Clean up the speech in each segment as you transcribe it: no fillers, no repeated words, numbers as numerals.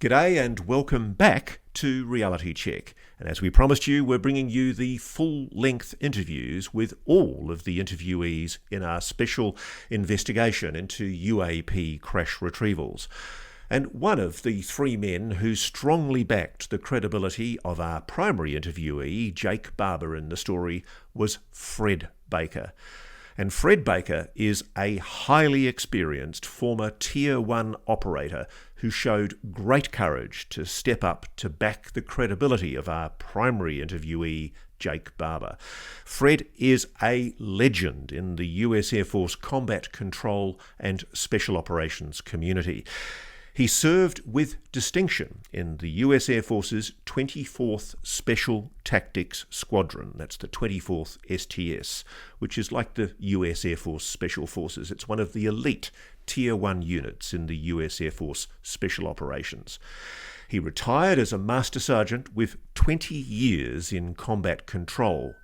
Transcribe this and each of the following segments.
G'day and welcome back to Reality Check. And as we promised you, we're bringing you the full-length interviews with all of the interviewees in our special investigation into UAP crash retrievals. And one of the three men who strongly backed the credibility of our primary interviewee, Jake Barber, in the story was Fred Baker. And Fred Baker is a highly experienced former Tier 1 operator who showed great courage to step up to back the credibility of our primary interviewee, Jake Barber. Fred is a legend in the US Air Force combat control and special operations community. He served with distinction in the US Air Force's 24th Special Tactics Squadron. That's the 24th STS, which is like the US Air Force Special Forces. It's one of the elite Tier 1 units in the US Air Force Special Operations. He retired as a Master Sergeant with 20 years in combat control.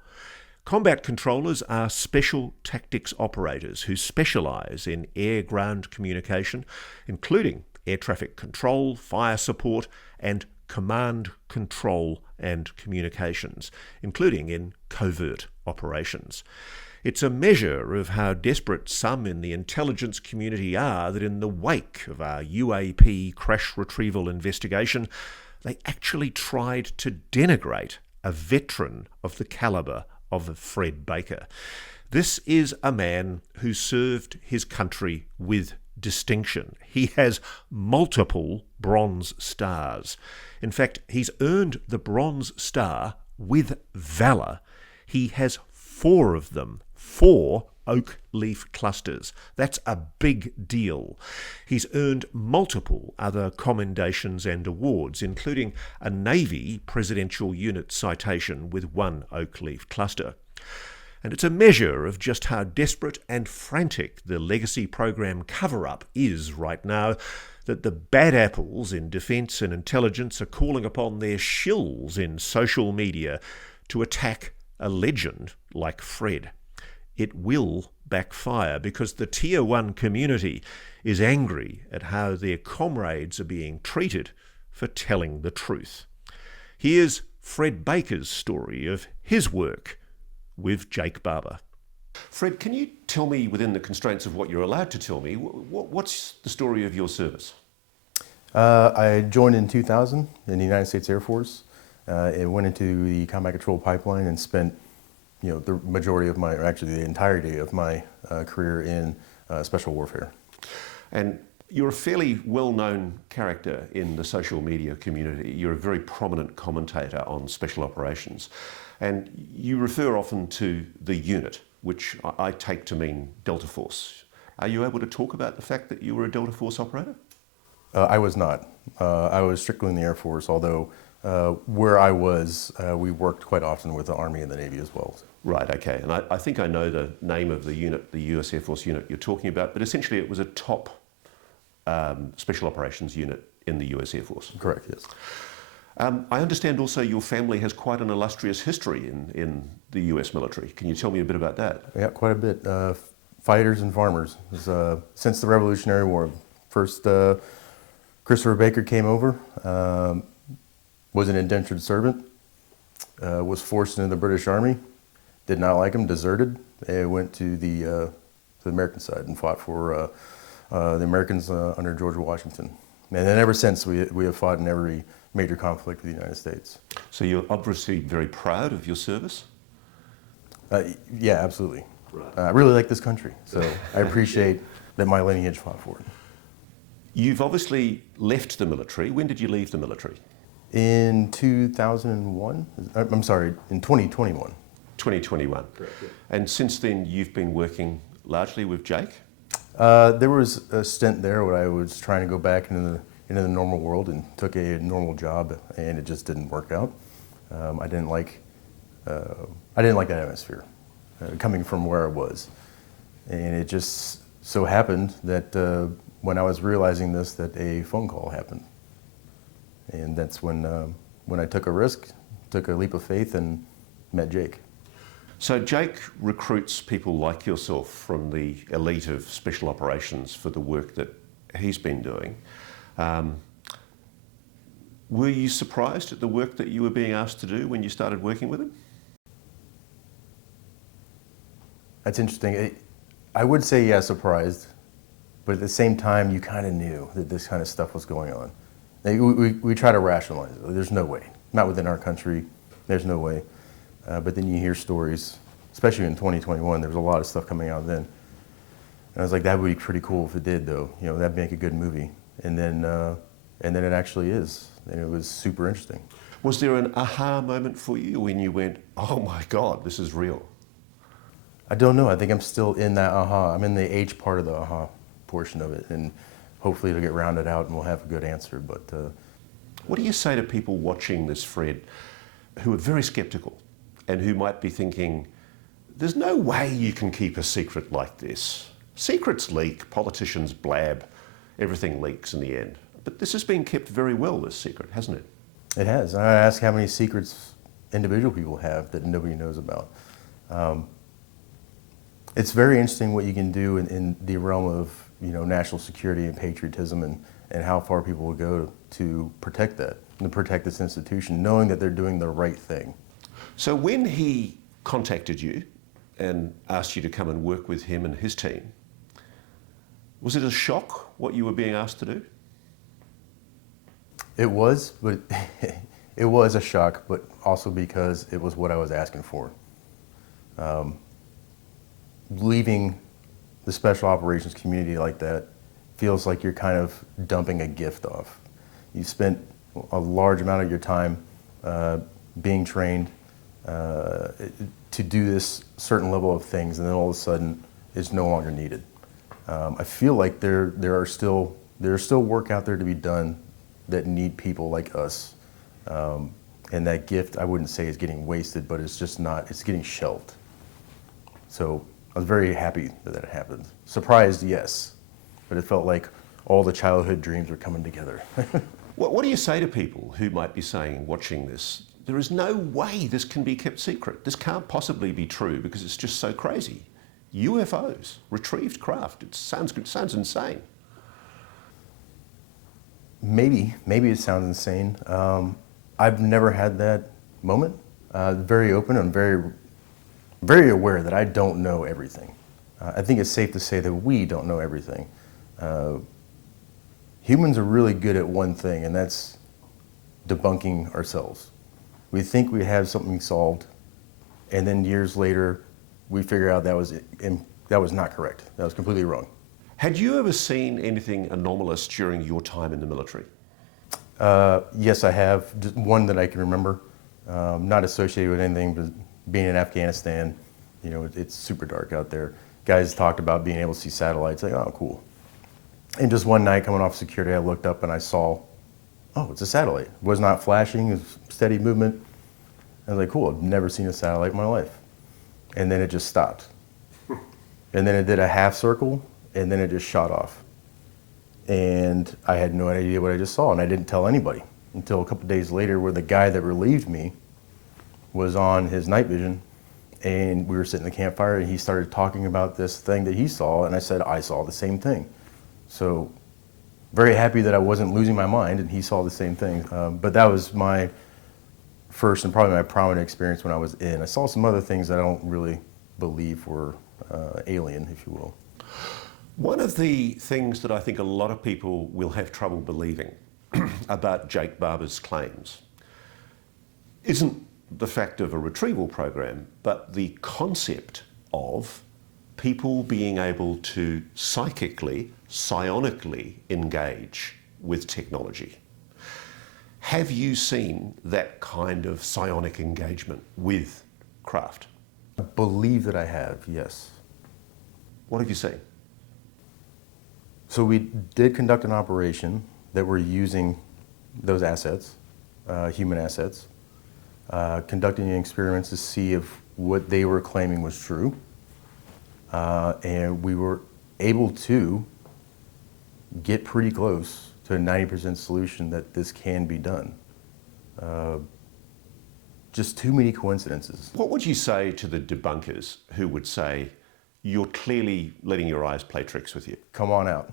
Combat controllers are special tactics operators who specialise in air-ground communication, including air traffic control, fire support, and command control and communications, including in covert operations. It's a measure of how desperate some in the intelligence community are that in the wake of our UAP crash retrieval investigation, they actually tried to denigrate a veteran of the calibre of Fred Baker. This is a man who served his country with distinction. He has multiple Bronze Stars. In fact, he's earned the Bronze Star with valour. He has 4 of them, 4 oak leaf clusters. That's a big deal. He's earned multiple other commendations and awards, including a Navy Presidential Unit citation with 1 oak leaf cluster. And it's a measure of just how desperate and frantic the legacy program cover-up is right now that the bad apples in defence and intelligence are calling upon their shills in social media to attack a legend like Fred. It will backfire because the Tier 1 community is angry at how their comrades are being treated for telling the truth. Here's Fred Baker's story of his work with Jake Barber. Fred, can you tell me, within the constraints of what you're allowed to tell me, what's the story of your service? I joined in 2000 in the United States Air Force. It went into the combat control pipeline and spent, the majority of my, or actually the entirety of my career in special warfare. And you're a fairly well-known character in the social media community. You're a very prominent commentator on special operations. And you refer often to the unit, which I take to mean Delta Force. Are you able to talk about the fact that you were a Delta Force operator? I was not. I was strictly in the Air Force, although where I was, we worked quite often with the Army and the Navy as well. Right, okay. And I think I know the name of the unit, the US Air Force unit you're talking about, but essentially it was a top special operations unit in the US Air Force. Correct, yes. I understand also your family has quite an illustrious history in the US military. Can you tell me a bit about that? Yeah, quite a bit. Fighters and farmers. Since the Revolutionary War. First, Christopher Baker came over, was an indentured servant, was forced into the British Army, did not like him, deserted, and went to the American side and fought for the Americans under George Washington. And then ever since, we have fought in every major conflict with the United States. So you're obviously very proud of your service? Yeah, absolutely. Right. I really like this country, so I appreciate that my lineage fought for it. You've obviously left the military. When did you leave the military? In 2001? I'm sorry, in 2021. 2021. Correct, yeah. And since then, you've been working largely with Jake? There was a stint there where I was trying to go back into the normal world and took a normal job, and it just didn't work out. I didn't like that atmosphere coming from where I was, and it just so happened that when I was realizing this, that a phone call happened, and that's when I took a risk, took a leap of faith, and met Jake. So Jake recruits people like yourself from the elite of special operations for the work that he's been doing. Were you surprised at the work that you were being asked to do when you started working with him? That's interesting. I would say, yeah, surprised, but at the same time, you kind of knew that this kind of stuff was going on. Like, we try to rationalize it. There's no way. Not within our country. There's no way. But then you hear stories, especially in 2021, there was a lot of stuff coming out then. And I was like, that would be pretty cool if it did, though. You know, that'd make a good movie. And then it actually is. And it was super interesting. Was there an aha moment for you when you went, oh my God, this is real? I don't know. I think I'm still in that aha. I'm in the H part of the aha portion of it. And hopefully it'll get rounded out and we'll have a good answer. But what do you say to people watching this, Fred, who are very skeptical and who might be thinking, there's no way you can keep a secret like this. Secrets leak, politicians blab, everything leaks in the end. But this has been kept very well, this secret, hasn't it? It has. I ask how many secrets individual people have that nobody knows about. It's very interesting what you can do in the realm of, you know, national security and patriotism and how far people will go to protect that and to protect this institution, knowing that they're doing the right thing. So when he contacted you and asked you to come and work with him and his team, was it a shock what you were being asked to do? It was, but it was a shock, but also because it was what I was asking for. Leaving the special operations community like that feels like you're kind of dumping a gift off. You spent a large amount of your time being trained to do this certain level of things, and then all of a sudden it's no longer needed. I feel like there's still work out there to be done that need people like us. And that gift, I wouldn't say is getting wasted, but it's just not, it's getting shelved. So I was very happy that it happened. Surprised, yes, but it felt like all the childhood dreams were coming together. What do you say to people who might be saying, watching this, there is no way this can be kept secret. This can't possibly be true because it's just so crazy. UFOs, retrieved craft, it sounds insane. Maybe it sounds insane. I've never had that moment. Very open and very aware that I don't know everything. I think it's safe to say that we don't know everything. Humans are really good at one thing, and that's debunking ourselves. We think we have something solved, and then years later, we figure out that was not correct. That was completely wrong. Had you ever seen anything anomalous during your time in the military? Yes, I have. Just one that I can remember. Not associated with anything, but being in Afghanistan, you know, it's super dark out there. Guys talked about being able to see satellites. Like, oh, cool. And just one night coming off security, I looked up and I saw, oh, it's a satellite. It was not flashing, it was steady movement. I was like, cool, I've never seen a satellite in my life. And then it just stopped. And then it did a half circle, and then it just shot off. And I had no idea what I just saw, and I didn't tell anybody until a couple days later, where the guy that relieved me was on his night vision, and we were sitting at the campfire, and he started talking about this thing that he saw, and I said, I saw the same thing. So very happy that I wasn't losing my mind, and he saw the same thing. But that was my first and probably my prominent experience when I was in. I saw some other things that I don't really believe were alien, if you will. One of the things that I think a lot of people will have trouble believing about Jake Barber's claims isn't the fact of a retrieval program, but the concept of people being able to psychically, psionically engage with technology. Have you seen that kind of psionic engagement with craft? I believe that I have, yes. What have you seen? So we did conduct an operation that we're using those assets, human assets, conducting experiments to see if what they were claiming was true. And we were able to get pretty close to a 90% solution that this can be done. Just too many coincidences. What would you say to the debunkers who would say, you're clearly letting your eyes play tricks with you? Come on out.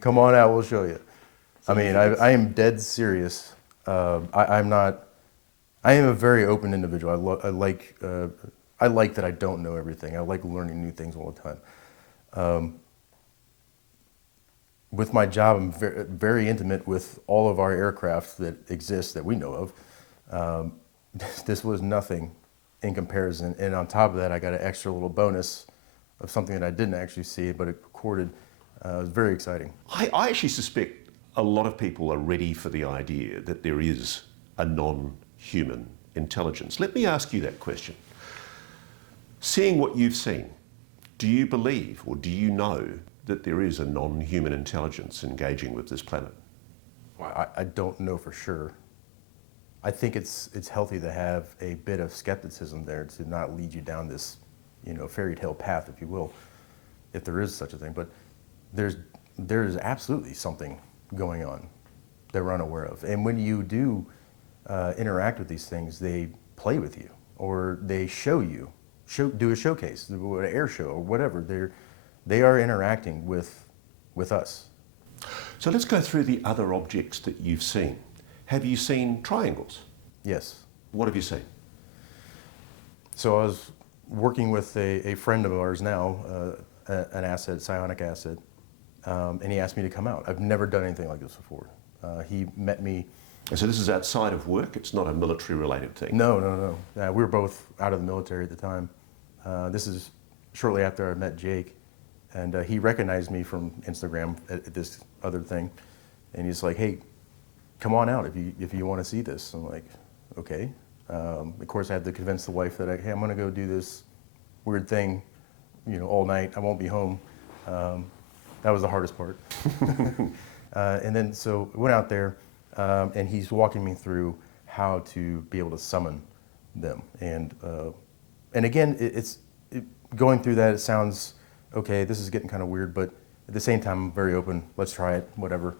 Come on out, we'll show you. I mean, I am dead serious. I'm not. I am a very open individual. I like that I don't know everything. I like learning new things all the time. With my job, I'm very, very intimate with all of our aircraft that exist that we know of. This was nothing in comparison. And on top of that, I got an extra little bonus of something that I didn't actually see, but it recorded. It was very exciting. I actually suspect a lot of people are ready for the idea that there is a non-human intelligence. Let me ask you that question. Seeing what you've seen, do you believe or do you know that there is a non-human intelligence engaging with this planet? Well, I don't know for sure. I think it's healthy to have a bit of skepticism there to not lead you down this, fairy tale path, if you will, if there is such a thing. But there's absolutely something going on that we're unaware of. And when you do interact with these things, they play with you, or they do a showcase, an air show, or whatever. They are interacting with us. So let's go through the other objects that you've seen. Have you seen triangles? Yes. What have you seen? So I was working with a friend of ours now, an asset, psionic asset, and he asked me to come out. I've never done anything like this before. He met me. And so this is outside of work? It's not a military-related thing? No. We were both out of the military at the time. This is shortly after I met Jake, and he recognized me from Instagram at this other thing, and he's like, "Hey, come on out if you want to see this." I'm like, "Okay." Of course, I had to convince the wife that hey, I'm going to go do this weird thing, all night. I won't be home. That was the hardest part. And then so I went out there, and he's walking me through how to be able to summon them. And again, going through that, it sounds okay. This is getting kind of weird, but at the same time, I'm very open. Let's try it, whatever.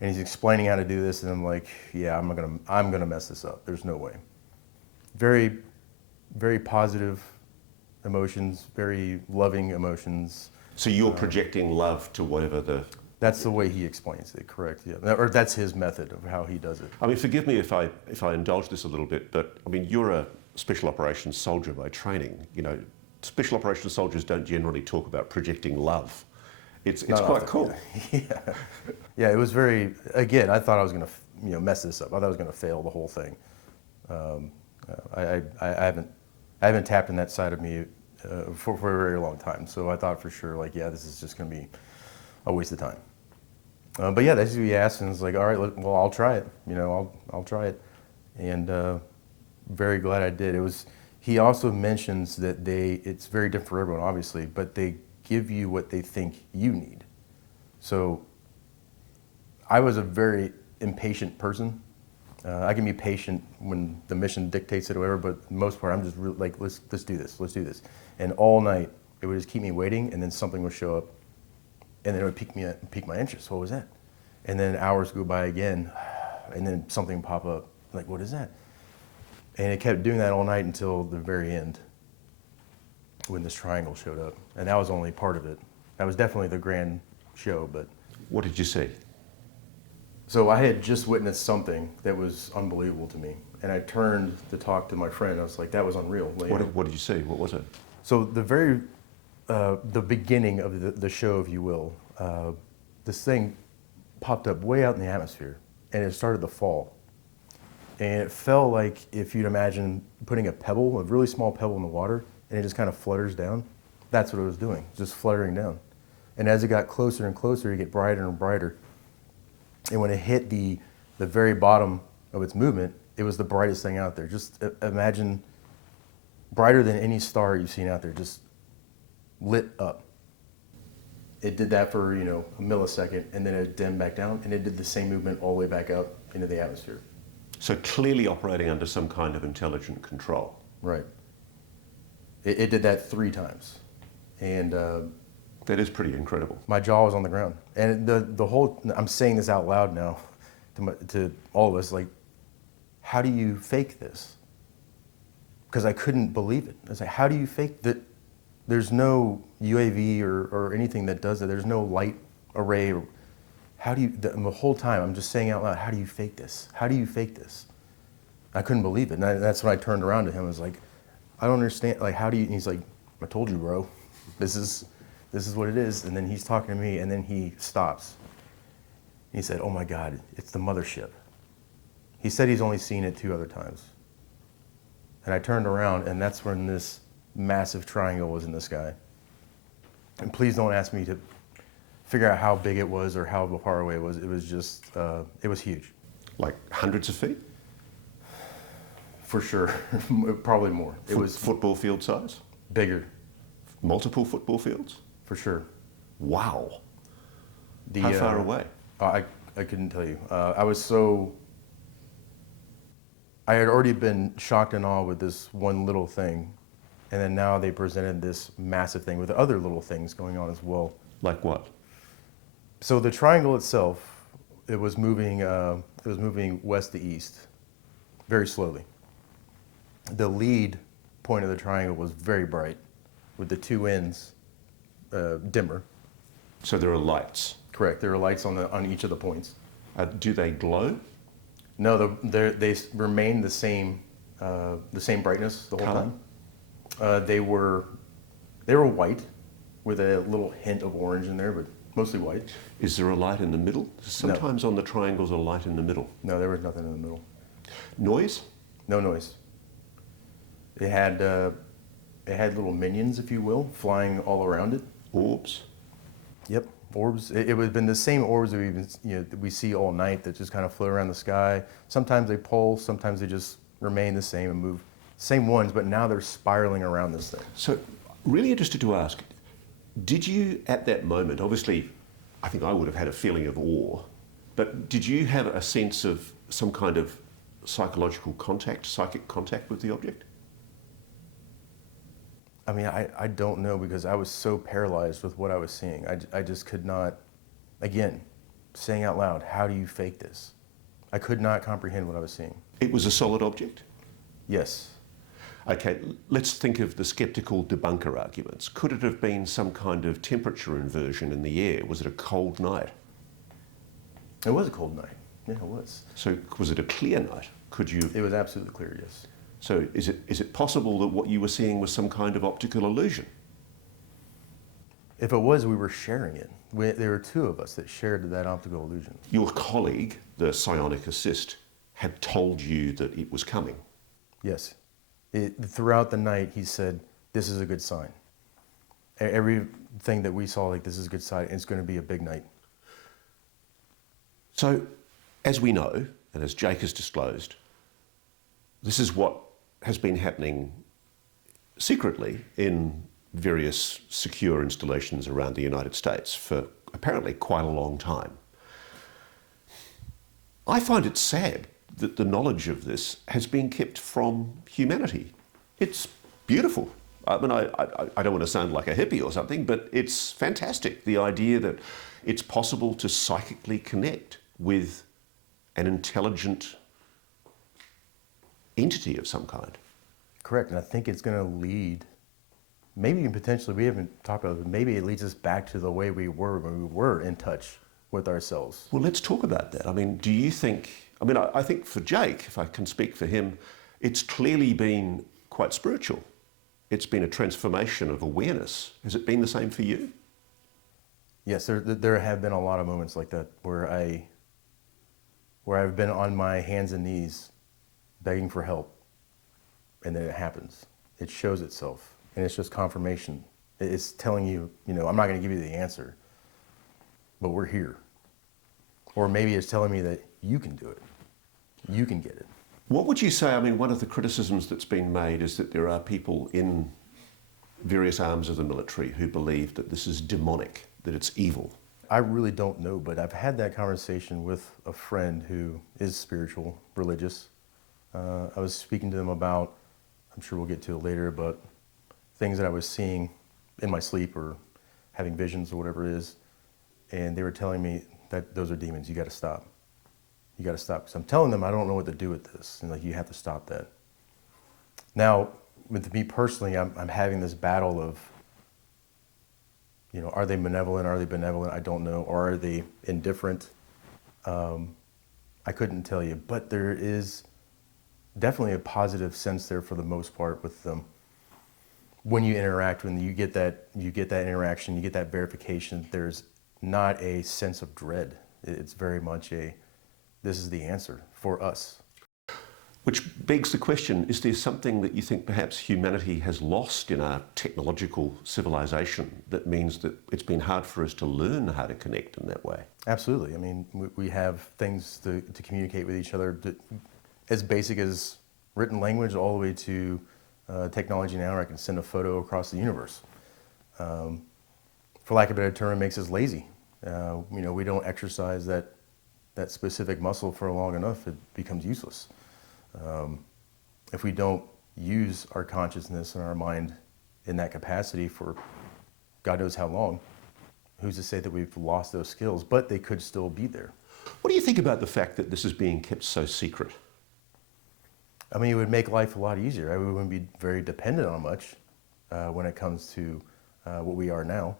And he's explaining how to do this, and I'm like, yeah, I'm gonna mess this up. There's no way. Very, very positive emotions, very loving emotions. So you're projecting love to whatever the... That's the way he explains it, correct? Yeah, or that's his method of how he does it. I mean, forgive me if I indulge this a little bit, but I mean, you're a special operations soldier by training. Special operations soldiers don't generally talk about projecting love. It's quite cool. Yeah. It was very. Again, I thought I was going to mess this up. I thought I was going to fail the whole thing. I haven't tapped in that side of me for a very long time. So I thought for sure, this is just going to be a waste of time. But yeah, that's what he asked, and it's like, all right, well, I'll try it. I'll try it, and very glad I did. It was. He also mentions that it's very different for everyone, obviously, but they give you what they think you need. So I was a very impatient person. I can be patient when the mission dictates it or whatever, but for the most part, I'm just really like, let's do this. And all night, it would just keep me waiting, and then something would show up, and then it would pique my interest. What was that? And then hours go by again, and then something would pop up. Like, what is that? And it kept doing that all night until the very end, when this triangle showed up. And that was only part of it. That was definitely the grand show, but... What did you see? So I had just witnessed something that was unbelievable to me. And I turned to talk to my friend. I was like, that was unreal. What did you see? What was it? So the beginning of the show, if you will, this thing popped up way out in the atmosphere, and it started to fall. And it felt like if you'd imagine putting a really small pebble in the water, and it just kind of flutters down. That's what it was doing, just fluttering down. And as it got closer and closer, it get brighter and brighter. And when it hit the very bottom of its movement, it was the brightest thing out there. Just imagine brighter than any star you've seen out there, just lit up. It did that for, a millisecond, and then it dimmed back down, and it did the same movement all the way back out into the atmosphere. So clearly operating under some kind of intelligent control. Right. It did that 3 times. And that is pretty incredible. My jaw was on the ground. And the whole, I'm saying this out loud now to all of us, like, how do you fake this? Because I couldn't believe it. I was like, how do you fake that? There's no UAV or anything that does it. There's no light array. how do you, the whole time I'm just saying out loud, how do you fake this? How do you fake this? I couldn't believe it. And that's when I turned around to him. I was like, I don't understand. Like, how do you, and he's like, I told you, bro, this is what it is. And then he's talking to me, and then he stops. He said, oh my God, it's the mothership. He said he's only seen it 2 other times. And I turned around, and that's when this massive triangle was in the sky. And please don't ask me to figure out how big it was or how far away it was. It was just, it was huge. Like hundreds of feet? For sure, probably more. It was football field size? Bigger. Multiple football fields? For sure. Wow. How far away? I couldn't tell you. I had already been shocked and awed with this one little thing, and then now they presented this massive thing with other little things going on as well. Like what? So the triangle itself, it was moving west to east, very slowly. The lead point of the triangle was very bright, with the 2 ends dimmer. So there are lights? Correct. There are lights on each of the points. Do they glow? No, they remain the same brightness the whole Color? time. They were white, with a little hint of orange in there, but mostly white. Is there a light in the middle? Sometimes on the triangles a light in the middle. No, there was nothing in the middle. Noise? No noise. It had little minions, if you will, flying all around it. Orbs? Yep, orbs. It would have been the same orbs that we see all night that just kind of float around the sky. Sometimes they pulse, sometimes they just remain the same and move. Same ones, but now they're spiraling around this thing. So, really interested to ask, did you at that moment, obviously, I think I would have had a feeling of awe, but did you have a sense of some kind of psychological contact, psychic contact with the object? I mean, I don't know, because I was so paralyzed with what I was seeing. I just could not, again, saying out loud, how do you fake this? I could not comprehend what I was seeing. It was a solid object? Yes. Okay, let's think of the skeptical debunker arguments. Could it have been some kind of temperature inversion in the air? Was it a cold night? It was a cold night. Yeah, it was. So was it a clear night? It was absolutely clear, yes. So is it possible that what you were seeing was some kind of optical illusion? If it was, we were sharing it. There were 2 of us that shared that optical illusion. Your colleague, the psionic assist, had told you that it was coming. Yes. Throughout the night, he said, this is a good sign. Everything that we saw, like, this is a good sign. It's going to be a big night. So, as we know, and as Jake has disclosed, this is what has been happening secretly in various secure installations around the United States for apparently quite a long time. I find it sad that the knowledge of this has been kept from humanity. It's beautiful. I mean, I don't want to sound like a hippie or something, but it's fantastic, the idea that it's possible to psychically connect with an intelligent entity of some kind. Correct, and I think it's going to lead, maybe even potentially, we haven't talked about it, but maybe it leads us back to the way we were when we were in touch with ourselves. Well, let's talk about that. I mean, do you think, I think for Jake, if I can speak for him, it's clearly been quite spiritual. It's been a transformation of awareness. Has it been the same for you? Yes, there have been a lot of moments like that where I've been on my hands and knees begging for help, and then it happens. It shows itself, and it's just confirmation. It's telling you, I'm not going to give you the answer, but we're here. Or maybe it's telling me that you can do it. You can get it. What would you say? I mean, one of the criticisms that's been made is that there are people in various arms of the military who believe that this is demonic, that it's evil. I really don't know, but I've had that conversation with a friend who is spiritual, religious. I was speaking to them about, I'm sure we'll get to it later, but things that I was seeing in my sleep or having visions or whatever it is. And they were telling me that those are demons. You got to stop. You got to stop. Because I'm telling them I don't know what to do with this. And like, you have to stop that. Now, with me personally, I'm having this battle of, are they malevolent? Are they benevolent? I don't know. Or are they indifferent? I couldn't tell you, but there is definitely a positive sense there for the most part with them. When you interact, when you get that interaction, you get that verification, there's not a sense of dread. It's very much this is the answer for us. Which begs the question, is there something that you think perhaps humanity has lost in our technological civilization that means that it's been hard for us to learn how to connect in that way? Absolutely. I mean, we have things to communicate with each other, as basic as written language all the way to technology now where I can send a photo across the universe. For lack of a better term, it makes us lazy. We don't exercise that specific muscle for long enough, it becomes useless. If we don't use our consciousness and our mind in that capacity for God knows how long, who's to say that we've lost those skills, but they could still be there. What do you think about the fact that this is being kept so secret? I mean, it would make life a lot easier. We wouldn't be very dependent on much when it comes to what we are now.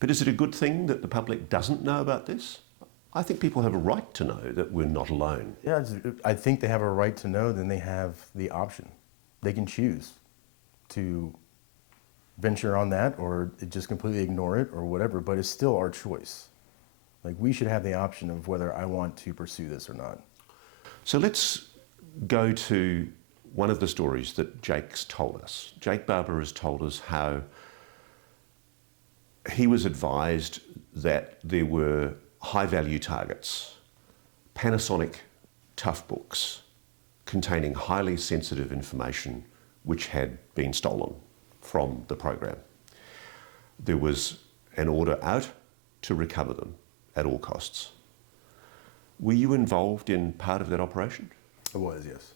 But is it a good thing that the public doesn't know about this? I think people have a right to know that we're not alone. Yeah, I think they have a right to know, then they have the option. They can choose to venture on that or just completely ignore it or whatever, but it's still our choice. Like, we should have the option of whether I want to pursue this or not. So let's go to one of the stories that Jake's told us. Jake Barber has told us how he was advised that there were high-value targets, Panasonic tough books containing highly sensitive information which had been stolen from the program. There was an order out to recover them at all costs. Were you involved in part of that operation? I was, yes.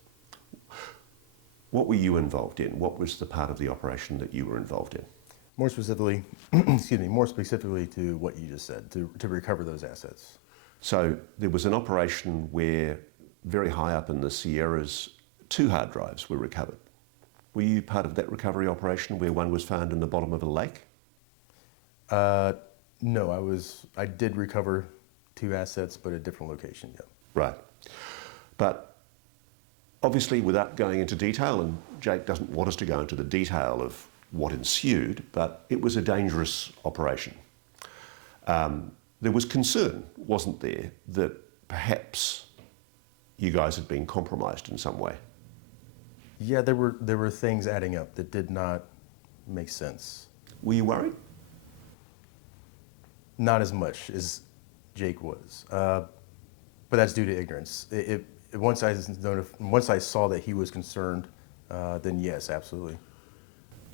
What were you involved in? What was the part of the operation that you were involved in? More specifically, more specifically to what you just said, to recover those assets. So there was an operation where very high up in the Sierras, 2 hard drives were recovered. Were you part of that recovery operation where one was found in the bottom of a lake? No, I did recover 2 assets, but a different location, yeah. Right. But obviously, without going into detail, and Jake doesn't want us to go into the detail of what ensued, but it was a dangerous operation. There was concern, wasn't there, that perhaps you guys had been compromised in some way? Yeah, there were things adding up that did not make sense. Were you worried? Not as much as Jake was, but that's due to ignorance. Once I saw that he was concerned, then yes, absolutely.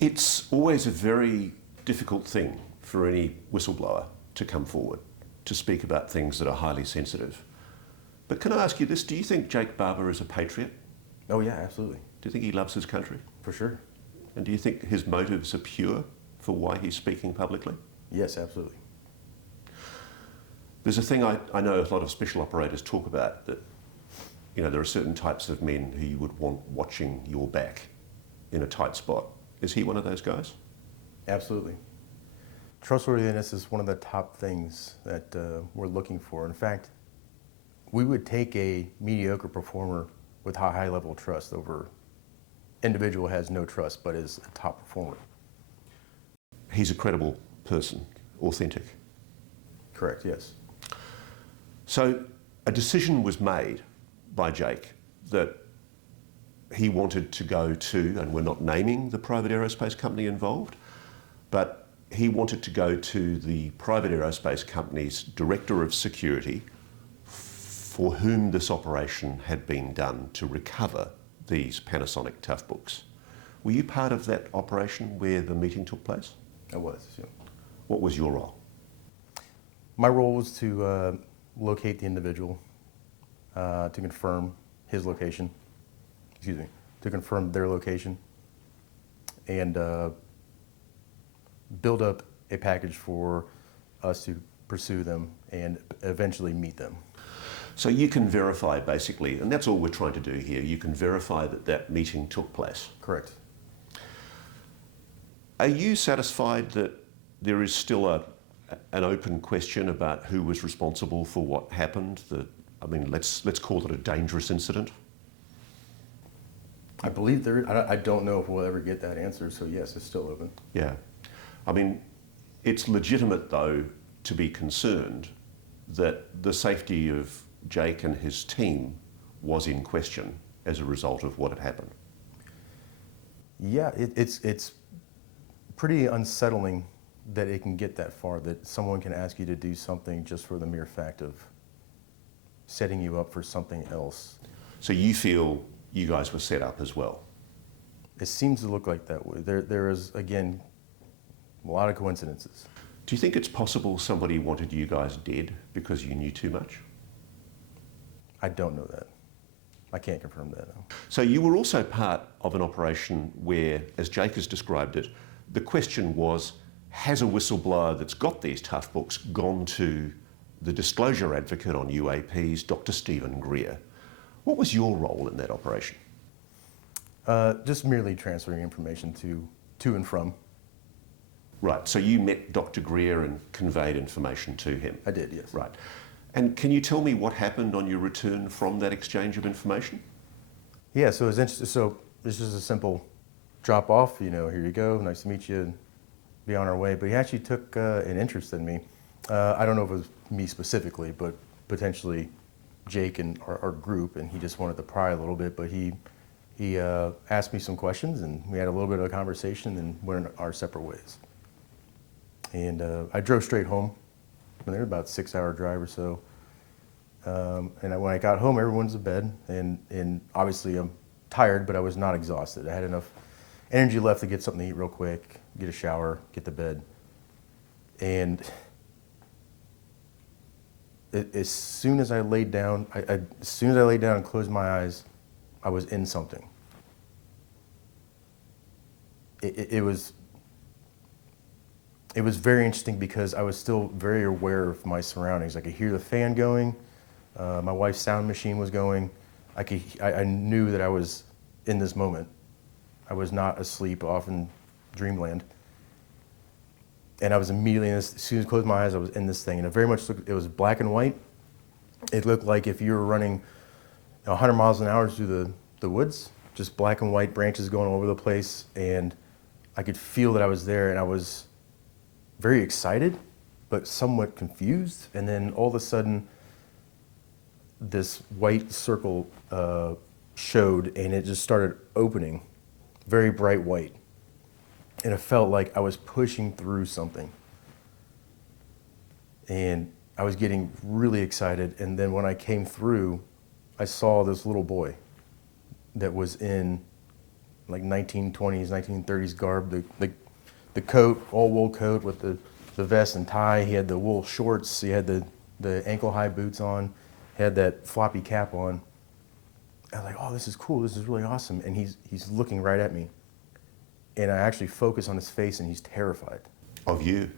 It's always a very difficult thing for any whistleblower to come forward to speak about things that are highly sensitive. But can I ask you this? Do you think Jake Barber is a patriot? Oh yeah, absolutely. Do you think he loves his country? For sure. And do you think his motives are pure for why he's speaking publicly? Yes, absolutely. There's a thing I know a lot of special operators talk about, that there are certain types of men who you would want watching your back in a tight spot. Is he one of those guys? Absolutely. Trustworthiness is one of the top things that we're looking for. In fact, we would take a mediocre performer with high level of trust over individual who has no trust but is a top performer. He's a credible person, authentic. Correct, yes. So a decision was made by Jake that he wanted to go to, and we're not naming the private aerospace company involved, but he wanted to go to the private aerospace company's director of security, for whom this operation had been done to recover these Panasonic tough books. Were you part of that operation where the meeting took place? I was, yeah. What was your role? My role was to locate the individual, to confirm his location, to confirm their location, and build up a package for us to pursue them and eventually meet them. So you can verify, basically, and that's all we're trying to do here, you can verify that that meeting took place. Correct. Are you satisfied that there is still an open question about who was responsible for what happened. Let's call it a dangerous incident. I believe there. I don't know if we'll ever get that answer. So yes, it's still open. Yeah, I mean, it's legitimate though to be concerned that the safety of Jake and his team was in question as a result of what had happened. Yeah, it's pretty unsettling that it can get that far, that someone can ask you to do something just for the mere fact of setting you up for something else. So you feel you guys were set up as well? It seems to look like that way. There is, again, a lot of coincidences. Do you think it's possible somebody wanted you guys dead because you knew too much? I don't know that. I can't confirm that, no. So you were also part of an operation where, as Jake has described it, the question was, has a whistleblower that's got these tough books gone to the disclosure advocate on UAPs, Dr. Stephen Greer? What was your role in that operation? Just merely transferring information to and from. Right, so you met Dr. Greer and conveyed information to him? I did, yes. Right. And can you tell me what happened on your return from that exchange of information? Yeah, so it was interesting. So this is a simple drop off, here you go, nice to meet you, and be on our way. But he actually took an interest in me. I don't know if it was me specifically, but potentially Jake and our group, and he just wanted to pry a little bit. But he asked me some questions, and we had a little bit of a conversation, and went our separate ways. And I drove straight home. There was about a 6-hour drive or so. And when I got home, everyone's in bed, and obviously I'm tired, but I was not exhausted. I had enough energy left to get something to eat real quick, get a shower, get to bed. And as soon as I laid down, and closed my eyes, I was in something. It was very interesting because I was still very aware of my surroundings. I could hear the fan going. My wife's sound machine was going. I knew that I was in this moment. I was not asleep off in dreamland. And I was immediately, as soon as I closed my eyes, I was in this thing. And it very much looked, it was black and white. It looked like if you were running 100 miles an hour through the woods, just black and white branches going all over the place. And I could feel that I was there, and I was very excited, but somewhat confused. And then all of a sudden, this white circle showed, and it just started opening, very bright white. And it felt like I was pushing through something. And I was getting really excited. And then when I came through, I saw this little boy that was in like 1920s, 1930s garb, the coat, all wool coat with the vest and tie. He had the wool shorts. He had the ankle high boots on. He had that floppy cap on. I was like, oh, this is cool. This is really awesome. And he's looking right at me. And I actually focus on his face, and he's terrified. Of you?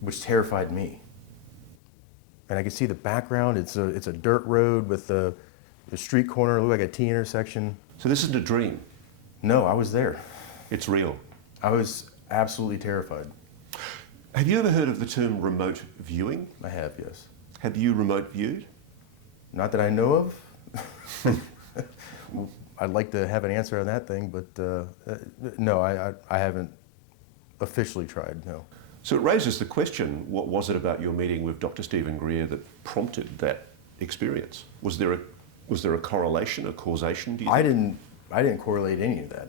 Which terrified me. And I could see the background. It's a dirt road with the street corner. It looked like a T intersection. So this isn't a dream? No, I was there. It's real? I was absolutely terrified. Have you ever heard of the term remote viewing? I have, yes. Have you remote viewed? Not that I know of. I'd like to have an answer on that thing, but no, I haven't officially tried, no. So it raises the question, what was it about your meeting with Dr. Stephen Greer that prompted that experience? Was there a correlation, a causation, do you think? I didn't correlate any of that.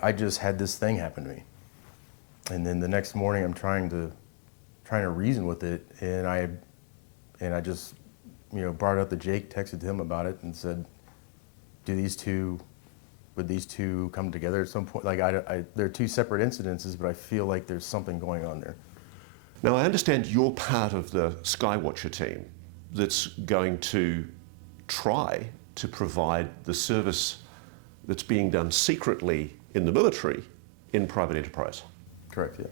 I just had this thing happen to me. And then the next morning I'm trying to reason with it, and I just brought it up to Jake, texted him about it, and said, would these two come together at some point? Like they're two separate incidences, but I feel like there's something going on there. Now I understand you're part of the Skywatcher team that's going to try to provide the service that's being done secretly in the military in private enterprise. Correct, yeah.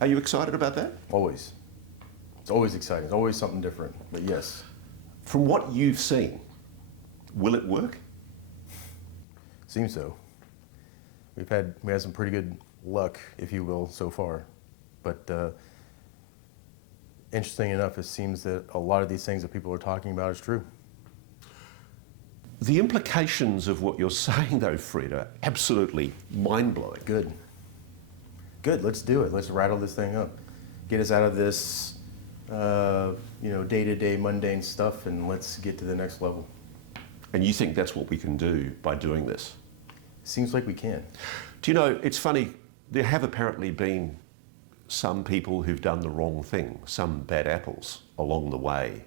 Are you excited about that? Always. It's always exciting. It's always something different, but yes. From what you've seen, will it work? Seems so. We had some pretty good luck, if you will, so far. But interesting enough, it seems that a lot of these things that people are talking about is true. The implications of what you're saying, though, Fred, are absolutely mind-blowing. Good. Let's do it. Let's rattle this thing up. Get us out of this, day-to-day mundane stuff, and let's get to the next level. And you think that's what we can do by doing this? Seems like we can. Do you know, it's funny, there have apparently been some people who've done the wrong thing, some bad apples along the way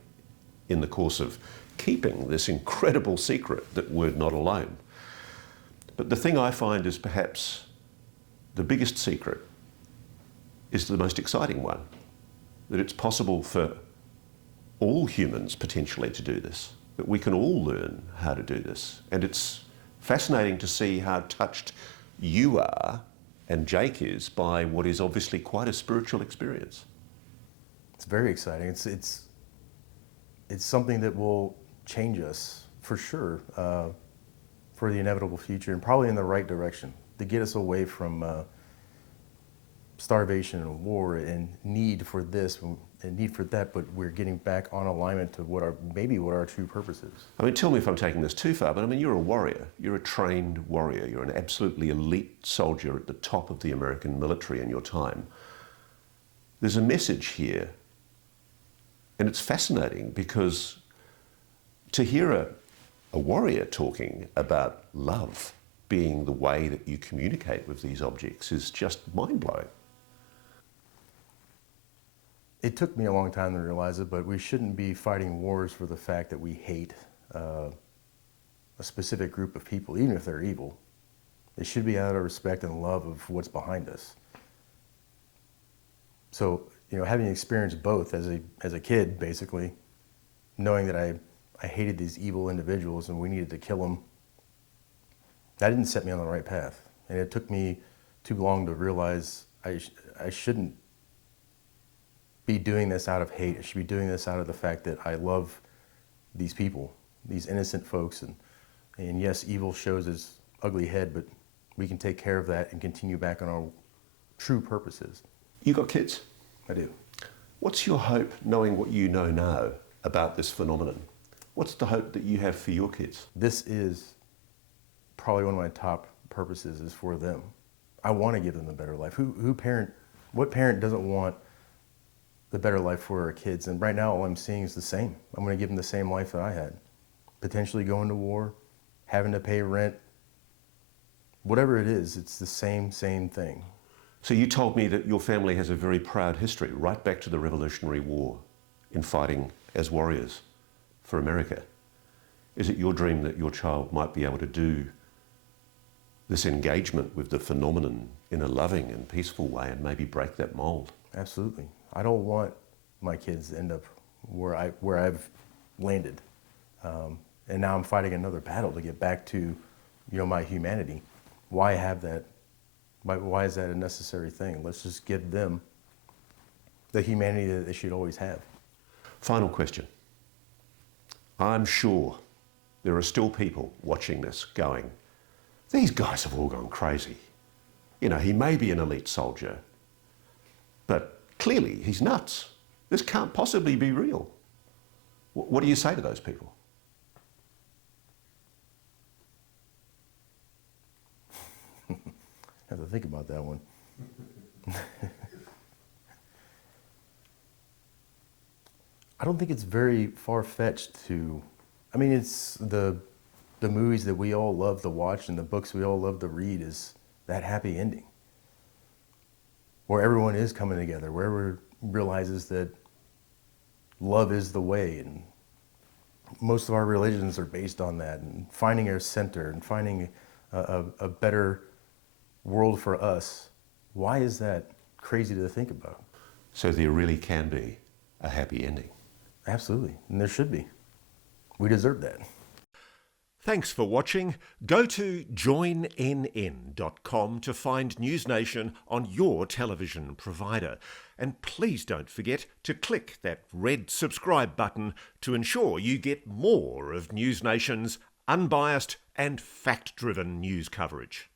in the course of keeping this incredible secret that we're not alone. But the thing I find is perhaps the biggest secret is the most exciting one, that it's possible for all humans potentially to do this, that we can all learn how to do this. And it's fascinating to see how touched you are and Jake is by what is obviously quite a spiritual experience. It's very exciting. It's something that will change us for sure for the inevitable future, and probably in the right direction to get us away from starvation and war and need for this and need for that, but we're getting back on alignment to what our true purpose is. I mean, tell me if I'm taking this too far, but I mean, you're a warrior. You're a trained warrior. You're an absolutely elite soldier at the top of the American military in your time. There's a message here, and it's fascinating because to hear a warrior talking about love being the way that you communicate with these objects is just mind-blowing. It took me a long time to realize it, but we shouldn't be fighting wars for the fact that we hate a specific group of people, even if they're evil. It should be out of respect and love of what's behind us. So, having experienced both as a kid, basically, knowing that I hated these evil individuals and we needed to kill them, that didn't set me on the right path. And it took me too long to realize I shouldn't be doing this out of hate. I should be doing this out of the fact that I love these people, these innocent folks. And yes, evil shows its ugly head, but we can take care of that and continue back on our true purposes. You got kids? I do. What's your hope, knowing what you know now about this phenomenon? What's the hope that you have for your kids? This is probably one of my top purposes is for them. I want to give them a better life. What parent doesn't want the better life for our kids? And right now all I'm seeing is the same. I'm going to give them the same life that I had. Potentially going to war, having to pay rent, whatever it is, it's the same thing. So you told me that your family has a very proud history, right back to the Revolutionary War, in fighting as warriors for America. Is it your dream that your child might be able to do this engagement with the phenomenon in a loving and peaceful way and maybe break that mold? Absolutely. I don't want my kids to end up where I've landed. And now I'm fighting another battle to get back to, my humanity. Why have that? Why is that a necessary thing? Let's just give them the humanity that they should always have. Final question. I'm sure there are still people watching this going, these guys have all gone crazy. He may be an elite soldier, but clearly he's nuts. This can't possibly be real. What do you say to those people? I have to think about that one. I don't think it's very far-fetched to, it's the movies that we all love to watch and the books we all love to read is that happy ending. Where everyone is coming together, where everyone realizes that love is the way, and most of our religions are based on that, and finding our center and finding a better world for us. Why is that crazy to think about? So there really can be a happy ending. Absolutely, and there should be. We deserve that. Thanks for watching. Go to joinnn.com to find NewsNation on your television provider. And please don't forget to click that red subscribe button to ensure you get more of NewsNation's unbiased and fact-driven news coverage.